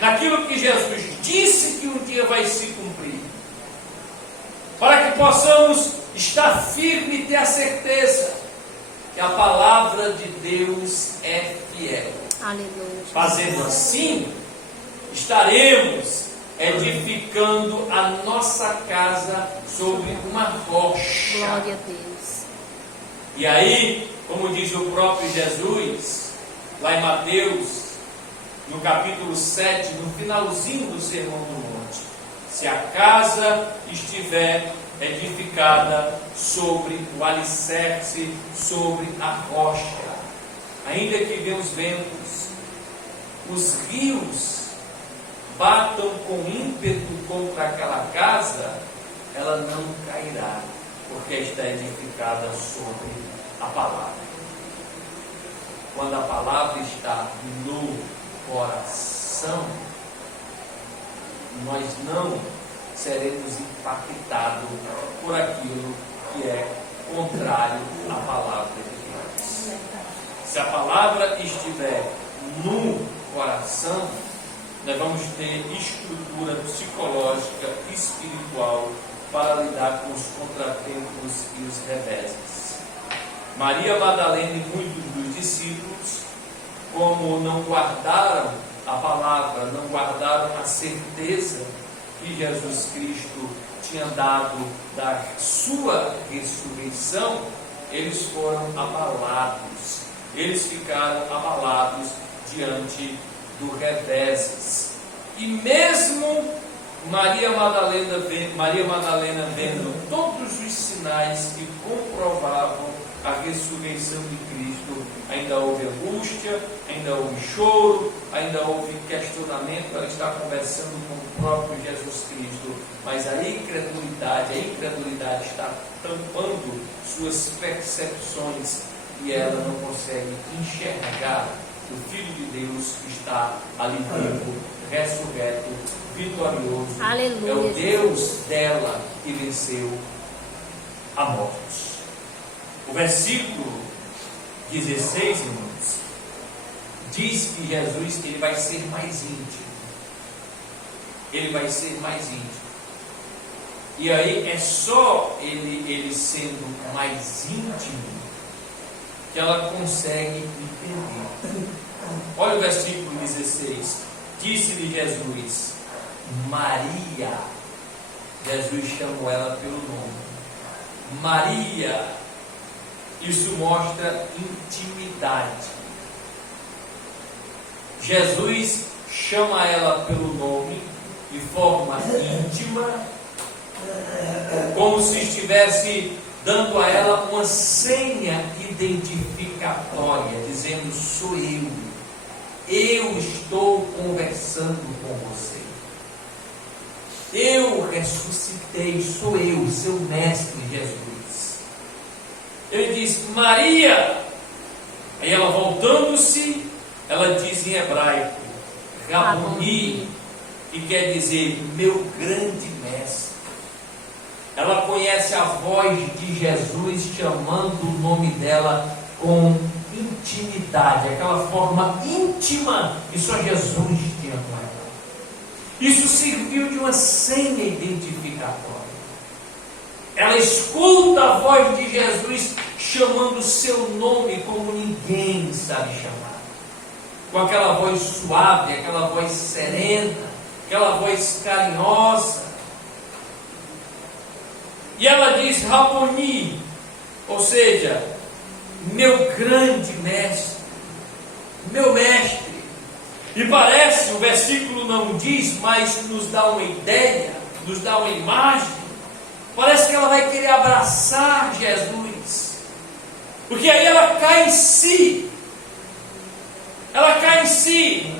naquilo que Jesus disse que um dia vai se cumprir, para que possamos estar firmes e ter a certeza que a palavra de Deus é fiel. Aleluia. Fazendo assim, estaremos edificando a nossa casa sobre uma rocha. Glória a Deus. E aí, como diz o próprio Jesus, lá em Mateus, no capítulo 7, no finalzinho do Sermão do Monte: se a casa estiver edificada sobre o alicerce, sobre a rocha, ainda que venham os ventos, os rios batam com ímpeto contra aquela casa, ela não cairá, porque está edificada sobre a palavra. Quando a palavra está no coração, nós não seremos impactados por aquilo que é contrário à palavra de Deus. Se a palavra estiver no coração, nós vamos ter estrutura psicológica e espiritual para lidar com os contratempos e os reveses. Maria Madalena e muitos dos discípulos, como não guardaram a palavra, não guardaram a certeza que Jesus Cristo tinha dado da sua ressurreição, eles foram abalados, eles ficaram abalados diante do reveses. E mesmo Maria Madalena vendo todos os sinais que comprovavam a ressurreição de Cristo, ainda houve angústia, ainda houve choro, ainda houve questionamento. Ela está conversando com o próprio Jesus Cristo, mas a incredulidade está tampando suas percepções e ela não consegue enxergar o Filho de Deus que está ali vivo, ressurreto, vitorioso. Aleluia. É o Deus dela que venceu a morte. O versículo 16, irmãos, diz que Jesus ele vai ser mais íntimo. Ele vai ser mais íntimo. E aí é só ele sendo mais íntimo que ela consegue entender. Olha o versículo 16. Disse-lhe Jesus, Maria. Jesus chamou ela pelo nome. Maria. Isso mostra intimidade. Jesus chama ela pelo nome de forma íntima, como se estivesse dando a ela uma senha identificatória, dizendo: sou eu estou conversando com você, eu ressuscitei, sou eu, seu mestre Jesus. Ele diz: Maria. Aí ela, voltando-se, ela diz em hebraico Rabuni, que quer dizer meu grande mestre. Ela conhece a voz de Jesus chamando o nome dela com intimidade, aquela forma íntima que só Jesus tinha com ela. Isso serviu de uma senha identificatória. Ela escuta a voz de Jesus chamando o seu nome como ninguém sabe chamar, com aquela voz suave, aquela voz serena, aquela voz carinhosa. E ela diz Raboni, ou seja, meu grande mestre, meu mestre. E parece, o versículo não diz, mas nos dá uma ideia, nos dá uma imagem. Parece que ela vai querer abraçar Jesus, porque aí ela cai em si. Ela cai em si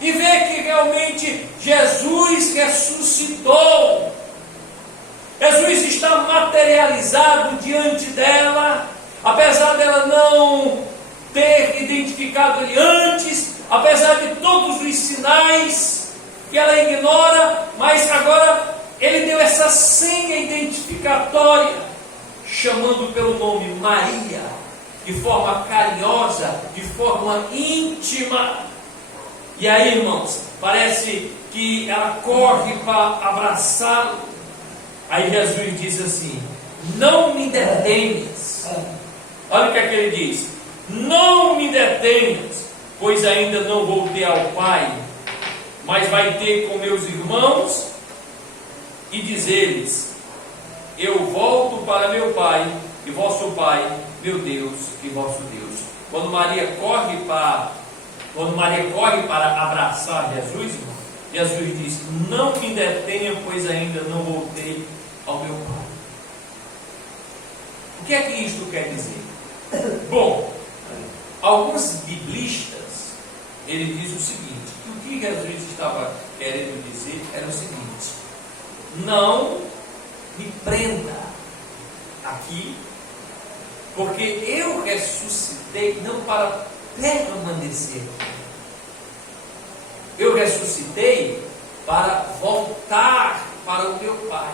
e vê que realmente Jesus ressuscitou. Jesus está materializado diante dela, apesar dela não ter identificado ele antes, apesar de todos os sinais que ela ignora, mas agora ele deu essa senha identificatória, chamando pelo nome Maria, de forma carinhosa, de forma íntima. E aí, irmãos, parece que ela corre para abraçá-lo. Aí Jesus diz assim: não me detenhas. Olha o que é que ele diz: não me detenhas, pois ainda não voltei ao Pai, mas vai ter com meus irmãos e dizer-lhes: eu volto para meu Pai e vosso Pai, meu Deus e vosso Deus. Quando Maria corre para abraçar Jesus, irmão, Jesus diz: não me detenha, pois ainda não voltei ao meu Pai. O que é que isto quer dizer? Bom, alguns biblistas, ele diz o seguinte: o que Jesus estava querendo dizer era o seguinte: não me prenda aqui, porque eu ressuscitei não para permanecer aqui. Eu ressuscitei para voltar para o meu Pai.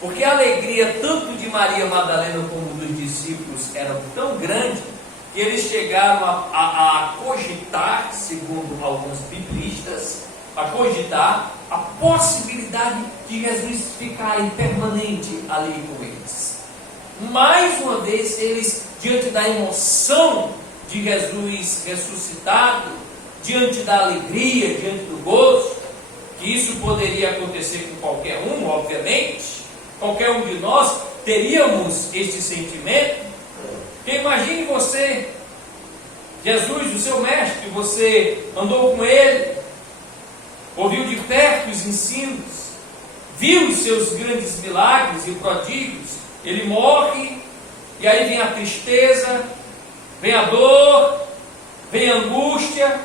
Porque a alegria tanto de Maria Madalena como dos discípulos era tão grande que eles chegaram a cogitar, segundo alguns biblistas, a cogitar a possibilidade de Jesus ficar permanente ali com eles. Mais uma vez, eles, diante da emoção de Jesus ressuscitado, diante da alegria, diante do gozo, que isso poderia acontecer com qualquer um, obviamente, qualquer um de nós teríamos este sentimento. Porque imagine você, Jesus, o seu mestre, você andou com ele, ouviu de perto os ensinos, viu os seus grandes milagres e prodígios. Ele morre, e aí vem a tristeza, vem a dor, vem a angústia,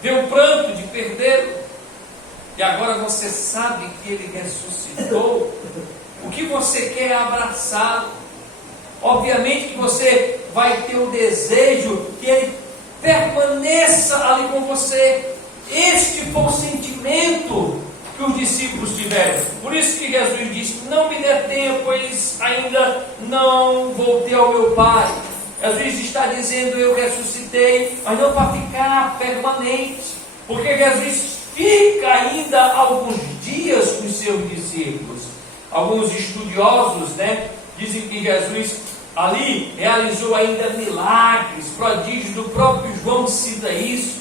vem o pranto de perdê-lo. E agora você sabe que ele ressuscitou. O que você quer é abraçá-lo. Obviamente que você vai ter o desejo que ele permaneça ali com você. Este foi o sentimento que os discípulos tiveram. Por isso que Jesus disse: não me detenha, pois ainda não voltei ao meu Pai. Jesus está dizendo: eu ressuscitei, mas não para ficar permanente, porque Jesus fica ainda alguns dias com os seus discípulos. Alguns estudiosos, dizem que Jesus ali realizou ainda milagres, prodígios. Do próprio João cita isso,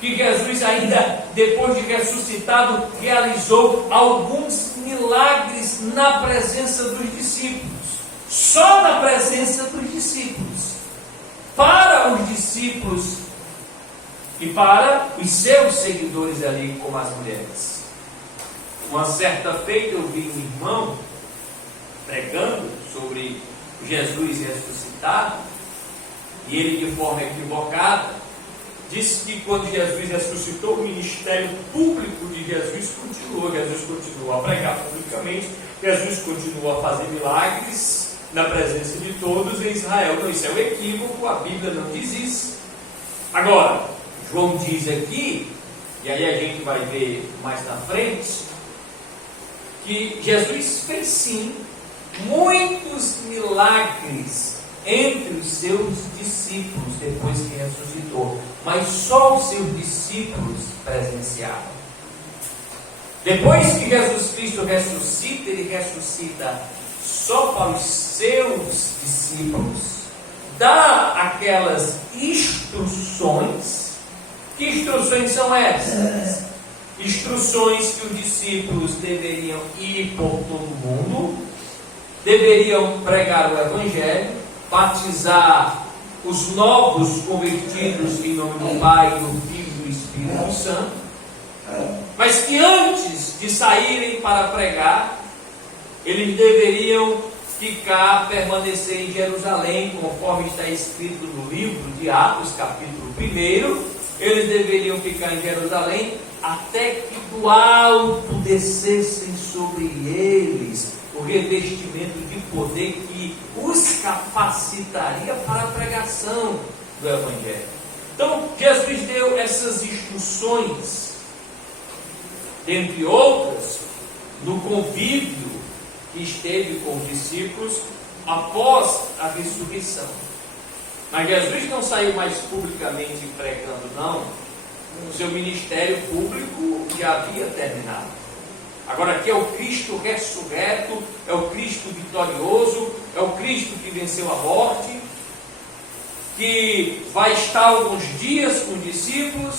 que Jesus ainda, depois de ressuscitado, realizou alguns milagres na presença dos discípulos. Só na presença dos discípulos. Para os discípulos e para os seus seguidores ali, como as mulheres. Uma certa feita eu vi um irmão pregando sobre Jesus ressuscitado, e ele, de forma equivocada, disse que quando Jesus ressuscitou, o ministério público de Jesus continuou. Jesus continuou a pregar publicamente, Jesus continuou a fazer milagres na presença de todos em Israel. Não, isso é um equívoco, a Bíblia não diz isso. Agora, João diz aqui, e aí a gente vai ver mais na frente, que Jesus fez sim muitos milagres entre os seus discípulos depois que ressuscitou, mas só os seus discípulos presenciaram. Depois que Jesus Cristo ressuscita, ele ressuscita só para os seus discípulos, dá aquelas instruções. Que instruções são essas? Instruções que os discípulos deveriam ir por todo mundo, deveriam pregar o Evangelho, batizar os novos convertidos em nome do Pai, do Filho e do Espírito Santo, mas que antes de saírem para pregar, eles deveriam permanecer em Jerusalém, conforme está escrito no livro de Atos, capítulo 1. Eles deveriam ficar em Jerusalém até que do alto descessem sobre eles o revestimento de poder que os capacitaria para a pregação do Evangelho. Então, Jesus deu essas instruções, entre outras, no convívio que esteve com os discípulos após a ressurreição. Mas Jesus não saiu mais publicamente pregando, não, seu ministério público já havia terminado. Agora aqui é o Cristo ressurreto, é o Cristo vitorioso, é o Cristo que venceu a morte, que vai estar alguns dias com os discípulos,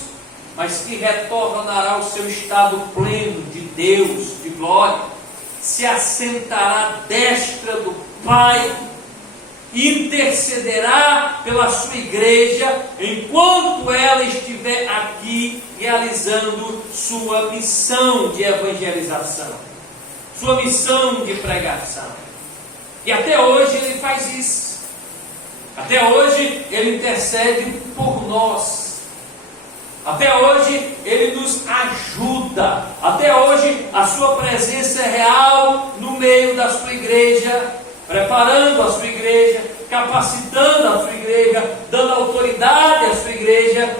mas que retornará ao seu estado pleno de Deus, de glória, se assentará à destra do Pai, intercederá pela sua igreja, enquanto ela estiver aqui realizando sua missão de evangelização, sua missão de pregação. E até hoje ele faz isso. Até hoje ele intercede por nós. Até hoje ele nos ajuda. Até hoje a sua presença é real no meio da sua igreja, preparando a sua igreja, capacitando a sua igreja, dando autoridade à sua igreja,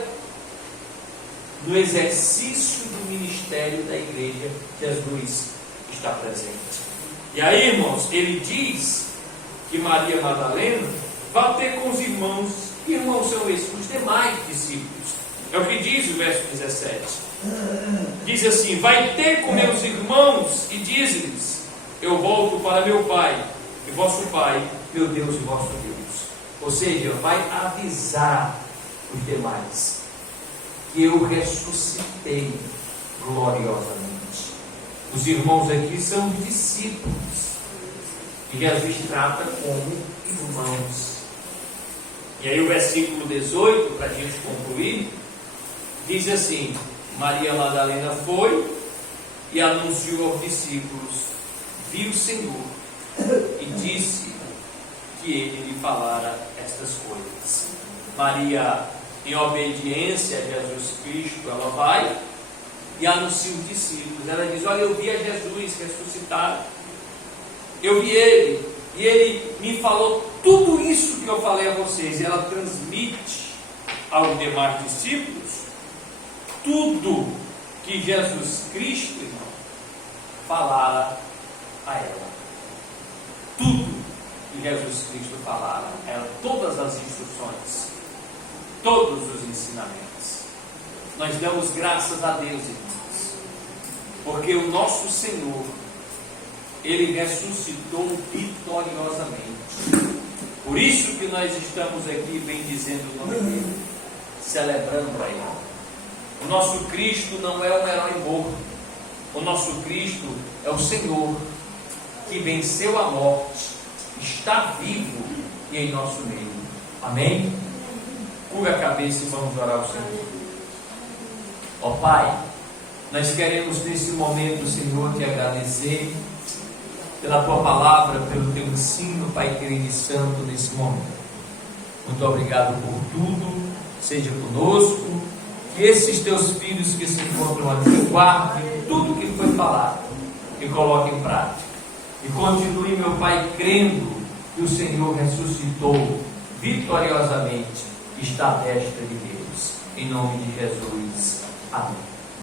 no exercício do ministério da igreja. Jesus está presente. E aí, irmãos, ele diz que Maria Madalena vai ter com os irmãos. Que irmãos são esses? Os demais discípulos. É o que diz o verso 17. Diz assim: vai ter com meus irmãos e diz-lhes: eu volto para meu Pai e vosso Pai, meu Deus e vosso Deus. Ou seja, vai avisar os demais que eu ressuscitei gloriosamente. Os irmãos aqui são discípulos, e Jesus trata como irmãos. E aí o versículo 18, para a gente concluir, diz assim: Maria Madalena foi e anunciou aos discípulos, viu o Senhor e disse que ele lhe falara estas coisas. Maria, em obediência a Jesus Cristo, ela vai e anuncia os discípulos. Ela diz: olha, eu vi a Jesus ressuscitado, eu vi ele, e ele me falou tudo isso que eu falei a vocês. E ela transmite aos demais discípulos tudo que Jesus Cristo, irmão, falara a ela. Tudo que Jesus Cristo falara a ela, todas as instruções, todos os ensinamentos. Nós damos graças a Deus, irmãos, porque o nosso Senhor, ele ressuscitou vitoriosamente. Por isso que nós estamos aqui bendizendo o nome dele, celebrando a ele. O nosso Cristo não é um herói morto. O nosso Cristo é o Senhor, que venceu a morte, está vivo e em nosso meio. Amém? Curva a cabeça e vamos orar ao Senhor. Ó Pai, nós queremos nesse momento, Senhor, te agradecer pela tua palavra, pelo teu ensino, Pai querido e santo, nesse momento. Muito obrigado por tudo. Seja conosco, que esses teus filhos que se encontram aqui guardem tudo que foi falado e coloquem em prática. E continue, meu Pai, crendo que o Senhor ressuscitou vitoriosamente, está à destra de Deus. Em nome de Jesus. Amém.